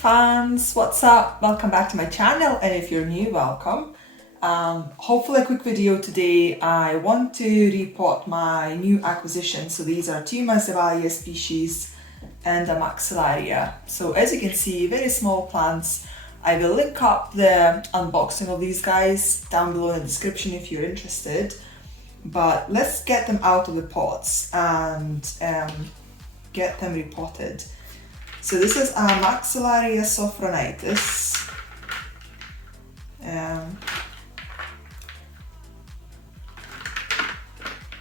fans, what's up? Welcome back to my channel, and if you're new, welcome. Hopefully a quick video today. I want to repot my new acquisition. So these are two Masdevallia species and a Maxillaria. So as you can see, very small plants. I will link up the unboxing of these guys down below in the description if you're interested. But let's get them out of the pots and get them repotted. So this is a Maxillaria sophronitis.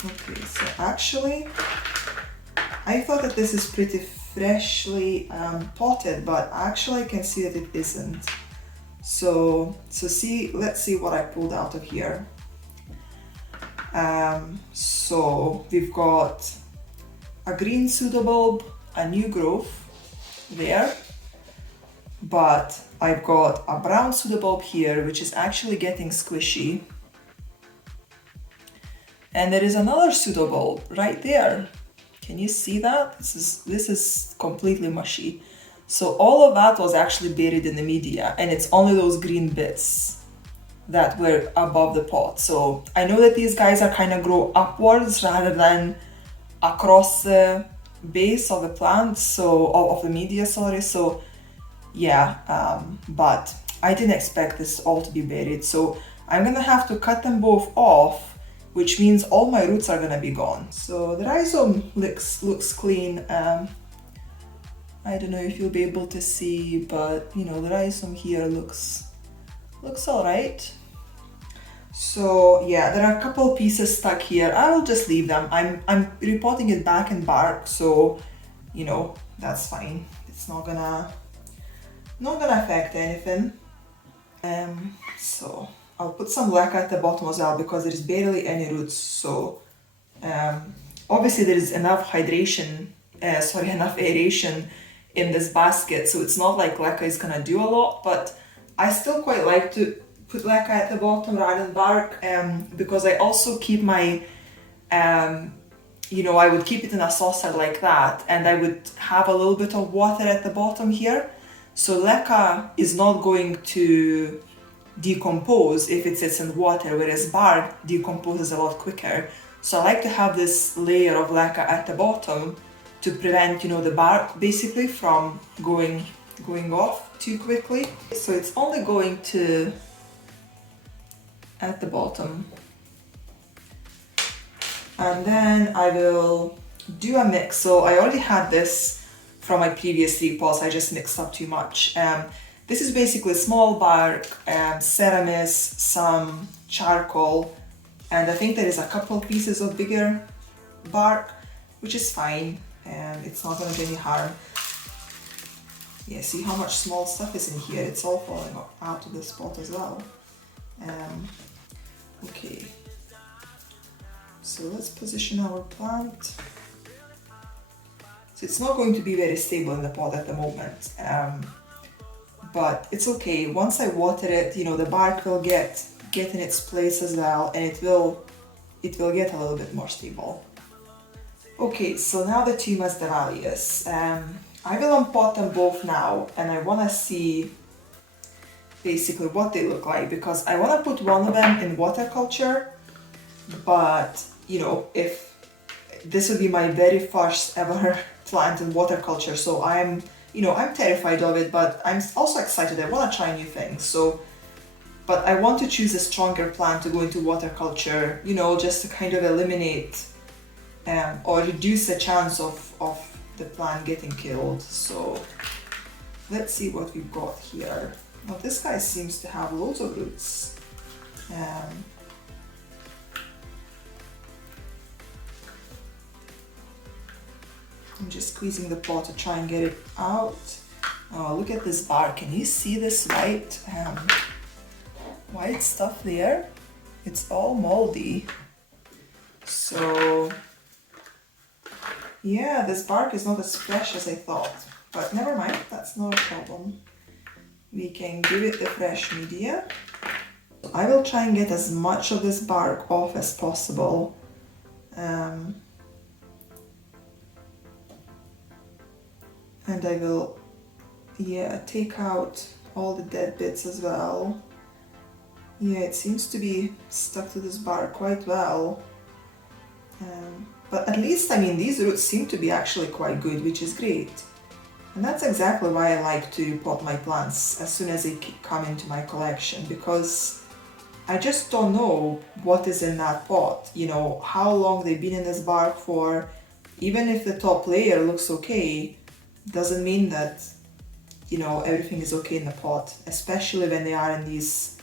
Okay, so actually, I thought that this is pretty freshly potted, but actually I can see that it isn't. So let's see what I pulled out of here. So we've got a green pseudobulb, a new growth there, but I've got a brown pseudobulb here which is actually getting squishy, and there is another pseudobulb right there. Can you see that? This is completely mushy. So all of that was actually buried in the media, and it's only those green bits that were above the pot. So I know that these guys are kind of grow upwards rather than across the base of the plant, so of the media, sorry. So yeah, but I didn't expect this all to be buried, so I'm gonna have to cut them both off, which means all my roots are gonna be gone. So the rhizome looks clean. I don't know if you'll be able to see, but you know, the rhizome here looks all right. So yeah, there are a couple pieces stuck here. I will just leave them. I'm repotting it back in bark, so you know, that's fine. It's not gonna affect anything. So I'll put some leca at the bottom as well because there is barely any roots. So obviously there is enough enough aeration in this basket, so it's not like leca is gonna do a lot, but I still quite like to put leca at the bottom rather than bark, because I also keep my, you know, I would keep it in a saucer like that, and I would have a little bit of water at the bottom here. So leca is not going to decompose if it sits in water, whereas bark decomposes a lot quicker. So I like to have this layer of leca at the bottom to prevent, you know, the bark basically from going off too quickly. So it's only going to at the bottom, and then I will do a mix. So I already had this from my previous repots, I just mixed up too much. This is basically small bark, ceramis, some charcoal, and I think there is a couple pieces of bigger bark, which is fine, and it's not going to do any harm. Yeah, see how much small stuff is in here? It's all falling out of this pot as well. Okay, so let's position our plant. So it's not going to be very stable in the pot at the moment, but it's okay. Once I water it, you know, the bark will get in its place as well, and it will get a little bit more stable. Okay, so now the two Masdevallias. I will unpot them both now, and I want to see basically what they look like, because I want to put one of them in water culture, but you know, if this would be my very first ever plant in water culture, so I'm terrified of it, but I'm also excited. I want to try new things. So, but I want to choose a stronger plant to go into water culture, you know, just to kind of eliminate or reduce the chance of the plant getting killed. So let's see what we've got here. Now this guy seems to have loads of roots. I'm just squeezing the pot to try and get it out. Oh, look at this bark. Can you see this white stuff there? It's all moldy. So yeah, this bark is not as fresh as I thought, but never mind, that's not a problem. We can give it the fresh media. I will try and get as much of this bark off as possible. And I will yeah, take out all the dead bits as well. Yeah, it seems to be stuck to this bark quite well. But at least, I mean, these roots seem to be actually quite good, which is great. And that's exactly why I like to pot my plants as soon as they come into my collection, because I just don't know what is in that pot, you know, how long they've been in this bark for. Even if the top layer looks okay, doesn't mean that, you know, everything is okay in the pot, especially when they are in these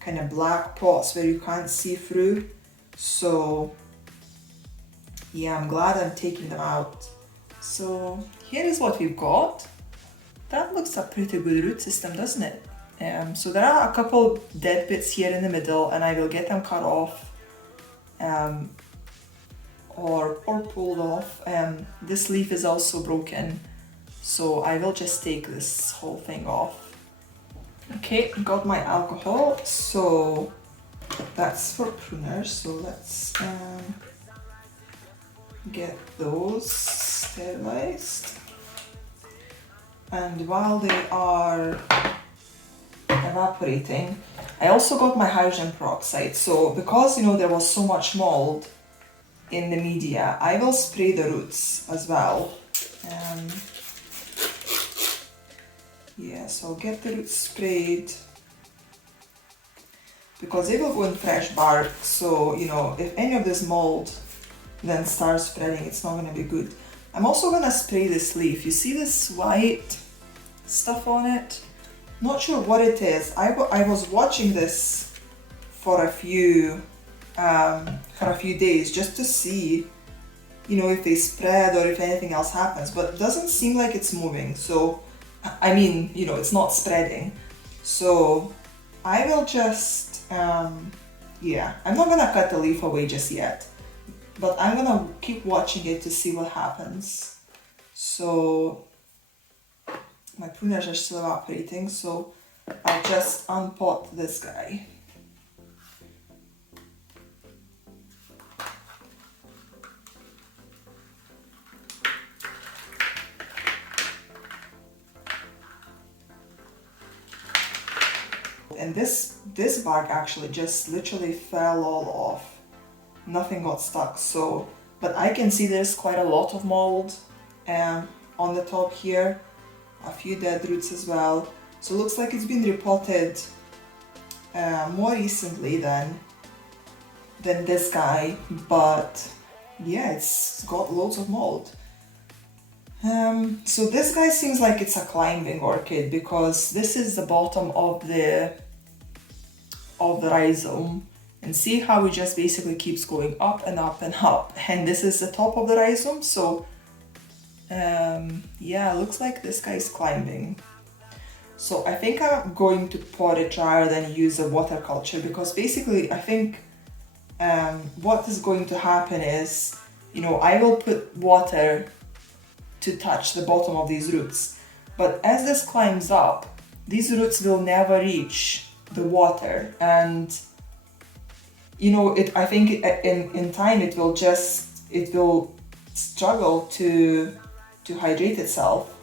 kind of black pots where you can't see through. So yeah, I'm glad I'm taking them out. So here is what we've got. That looks a pretty good root system, doesn't it? So there are a couple dead bits here in the middle, and I will get them cut off or pulled off. This leaf is also broken, so I will just take this whole thing off. Okay, got my alcohol, so that's for pruners, so let's get those sterilized. And while they are evaporating, I also got my hydrogen peroxide. So because, you know, there was so much mold in the media, I will spray the roots as well. Yeah, so I'll get the roots sprayed because they will go in fresh bark. So, you know, if any of this mold then starts spreading, it's not going to be good. I'm also going to spray this leaf. You see this white stuff on it? Not sure what it is. I was watching this for a few days just to see, you know, if they spread or if anything else happens, but it doesn't seem like it's moving. So, I mean, you know, it's not spreading. So I will just, yeah, I'm not gonna cut the leaf away just yet, but I'm gonna keep watching it to see what happens. So my pruners are still evaporating, so I'll just unpot this guy. And this bark actually just literally fell all off. Nothing got stuck, so, but I can see there's quite a lot of mold on the top here, a few dead roots as well. So it looks like it's been repotted more recently than this guy, but yeah, it's got loads of mold. So this guy seems like it's a climbing orchid because this is the bottom of the rhizome, and see how it just basically keeps going up and up and up, and this is the top of the rhizome. So yeah, looks like this guy is climbing. So I think I'm going to pot it rather than use a water culture, because basically I think what is going to happen is, you know, I will put water to touch the bottom of these roots, but as this climbs up, these roots will never reach the water, and you know, I think in time it will struggle to hydrate itself.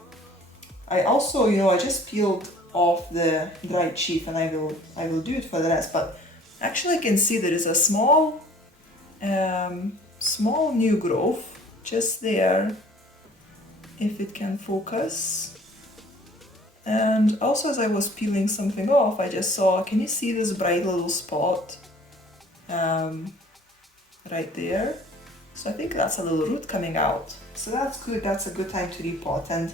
I also, you know, I just peeled off the dried sheath, and I will do it for the rest, but actually I can see there is a small new growth just there, if it can focus. And also, as I was peeling something off, I just saw, can you see this bright little spot right there? So I think that's a little root coming out. So that's good, that's a good time to repot. And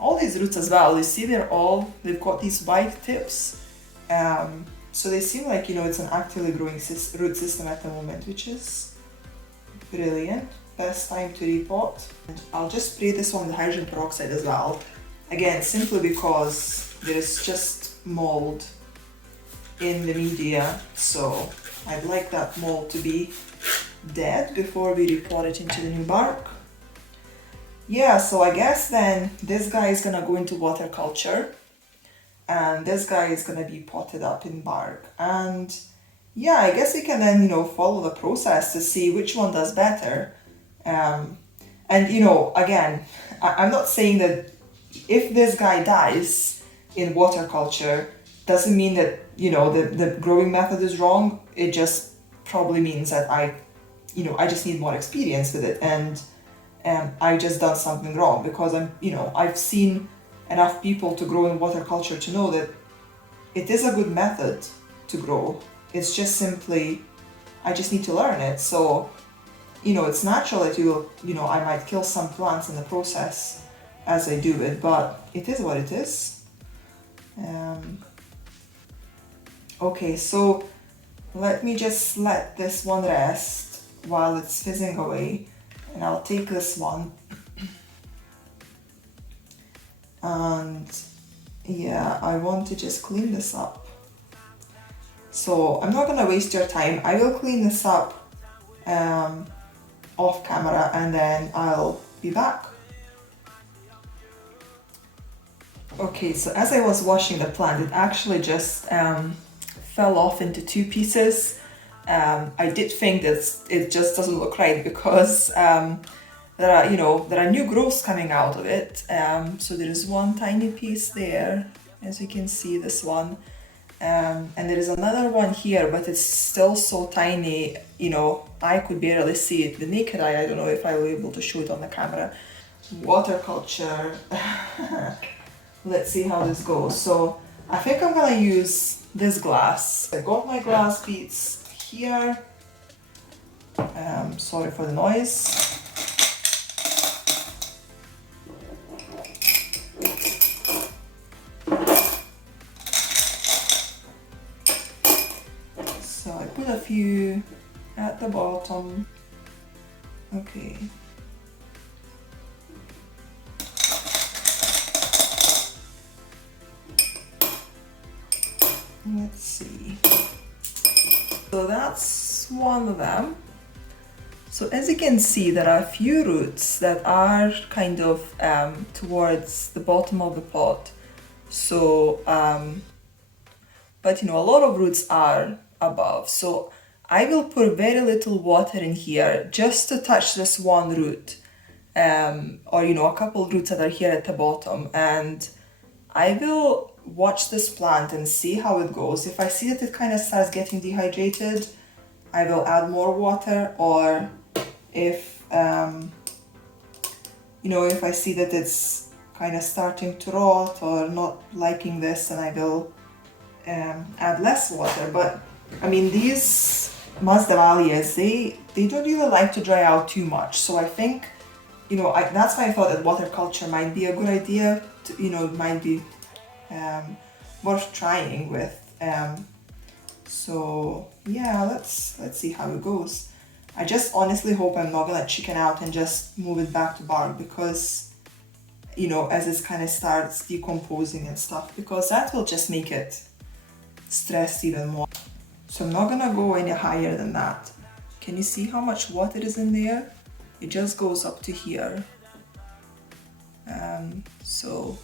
all these roots as well, you see they've got these white tips. So they seem like, you know, it's an actively growing root system at the moment, which is brilliant. Best time to repot. And I'll just spray this one with hydrogen peroxide as well. Again, simply because there's just mold in the media, so I'd like that mold to be dead before we repot it into the new bark. Yeah, so I guess then this guy is gonna go into water culture, and this guy is gonna be potted up in bark. And yeah, I guess we can then, you know, follow the process to see which one does better. And you know, again, I'm not saying that if this guy dies in water culture, doesn't mean that, you know, the growing method is wrong. It just probably means that I just need more experience with it, and I just done something wrong, because I've seen enough people to grow in water culture to know that it is a good method to grow. It's just simply, I just need to learn it. So, it's natural that I might kill some plants in the process as I do it, but it is what it is. Okay, so let me just let this one rest while it's fizzing away, and I'll take this one. And yeah, I want to just clean this up. So I'm not gonna waste your time. I will clean this up off camera, and then I'll be back. Okay, so as I was washing the plant, it actually just fell off into two pieces. I did think that it just doesn't look right, because there are new growths coming out of it. So there is one tiny piece there, as you can see, this one. And there is another one here, but it's still so tiny, I could barely see it. The naked eye, I don't know if I will be able to show it on the camera. Water culture. Let's see how this goes. So I think I'm gonna use this glass. I got my glass beads here. Sorry for the noise. So I put a few at the bottom. Okay. Let's see. So that's one of them. So as you can see, there are a few roots that are kind of towards the bottom of the pot. So, but a lot of roots are above. So I will put very little water in here just to touch this one root, or a couple of roots that are here at the bottom, and I will watch this plant and see how it goes. If I see that it kind of starts getting dehydrated, I will add more water, or if if I see that it's kind of starting to rot or not liking this, then I will add less water. But I mean, these Masdevallias, they don't really like to dry out too much. So I think, that's why I thought that water culture might be a good idea. It might be worth trying with. So yeah, let's see how it goes. I just honestly hope I'm not gonna chicken out and just move it back to bark, because as it kind of starts decomposing and stuff, because that will just make it stress even more. So I'm not gonna go any higher than that. Can you see how much water is in there? It just goes up to here. So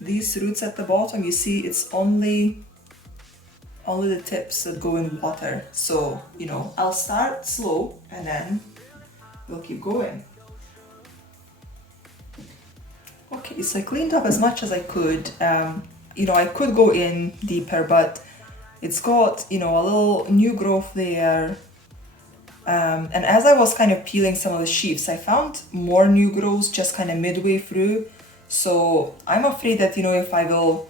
these roots at the bottom, you see, it's only the tips that go in water. So I'll start slow, and then we'll keep going. Okay, so I cleaned up as much as I could. I could go in deeper, but it's got a little new growth there. And as I was kind of peeling some of the sheaths, I found more new growths just kind of midway through. So I'm afraid that if I will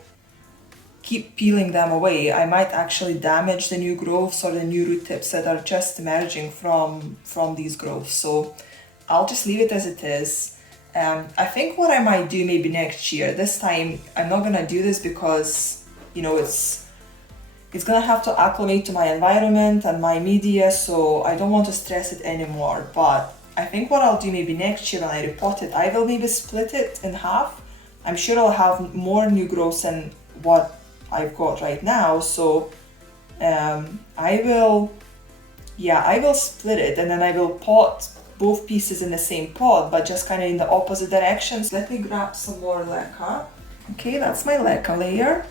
keep peeling them away, I might actually damage the new growths or the new root tips that are just emerging from these growths. So I'll just leave it as it is. I think what I might do maybe next year, this time I'm not gonna do this because it's gonna have to acclimate to my environment and my media, so I don't want to stress it anymore. But I think what I'll do maybe next year when I repot it, I will maybe split it in half. I'm sure I'll have more new growths than what I've got right now, so I will split it, and then I will pot both pieces in the same pot, but just kind of in the opposite directions. Let me grab some more leca. Okay, that's my leca layer.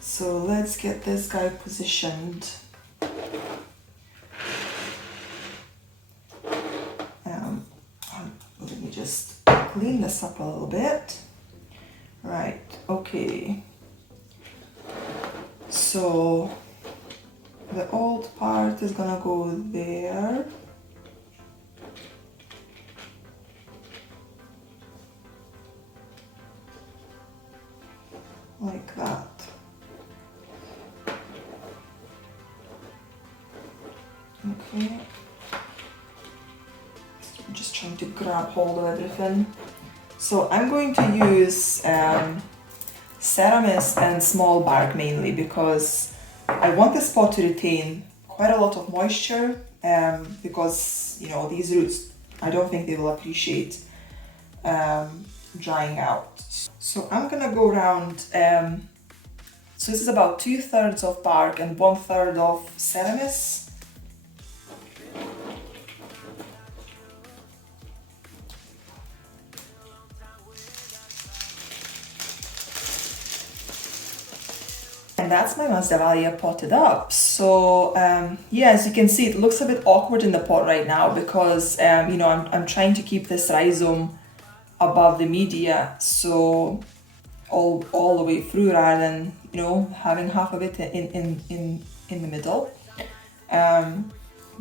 So let's get this guy positioned. Let me just clean clean this up a little bit. Right, okay. So the old part is gonna go there. Like that. Okay. I'm just trying to grab hold of everything. So I'm going to use ceramis and small bark mainly because I want this pot to retain quite a lot of moisture because, you know, these roots, I don't think they will appreciate drying out. So I'm gonna go around, so this is about 2/3 of bark and 1/3 of ceramis. And that's my Masdevallia potted up. So yeah, as you can see, it looks a bit awkward in the pot right now because you know, I'm trying to keep this rhizome above the media, so all the way through rather than, you know, having half of it in the middle.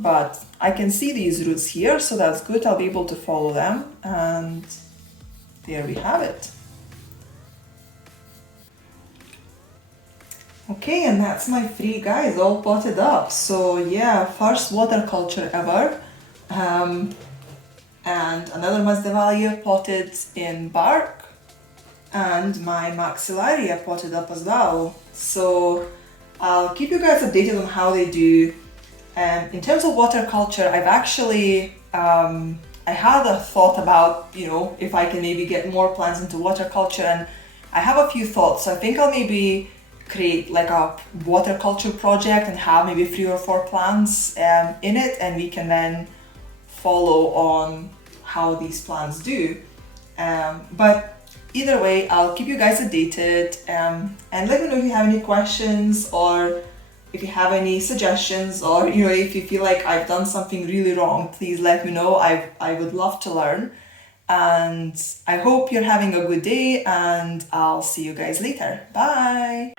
But I can see these roots here, so that's good. I'll be able to follow them, and there we have it. Okay, and that's my 3 guys all potted up. So yeah, first waterculture ever. And another Masdevallia potted in bark, and my Maxillaria potted up as well. So I'll keep you guys updated on how they do. In terms of waterculture, I've actually, I had a thought about, you know, if I can maybe get more plants into waterculture, and I have a few thoughts. So I think I'll maybe create like a waterculture project and have maybe 3 or 4 plants in it, and we can then follow on how these plants do. But either way, I'll keep you guys updated, and let me know if you have any questions, or if you have any suggestions, or, you know, if you feel like I've done something really wrong, please let me know. I would love to learn, and I hope you're having a good day, and I'll see you guys later. Bye.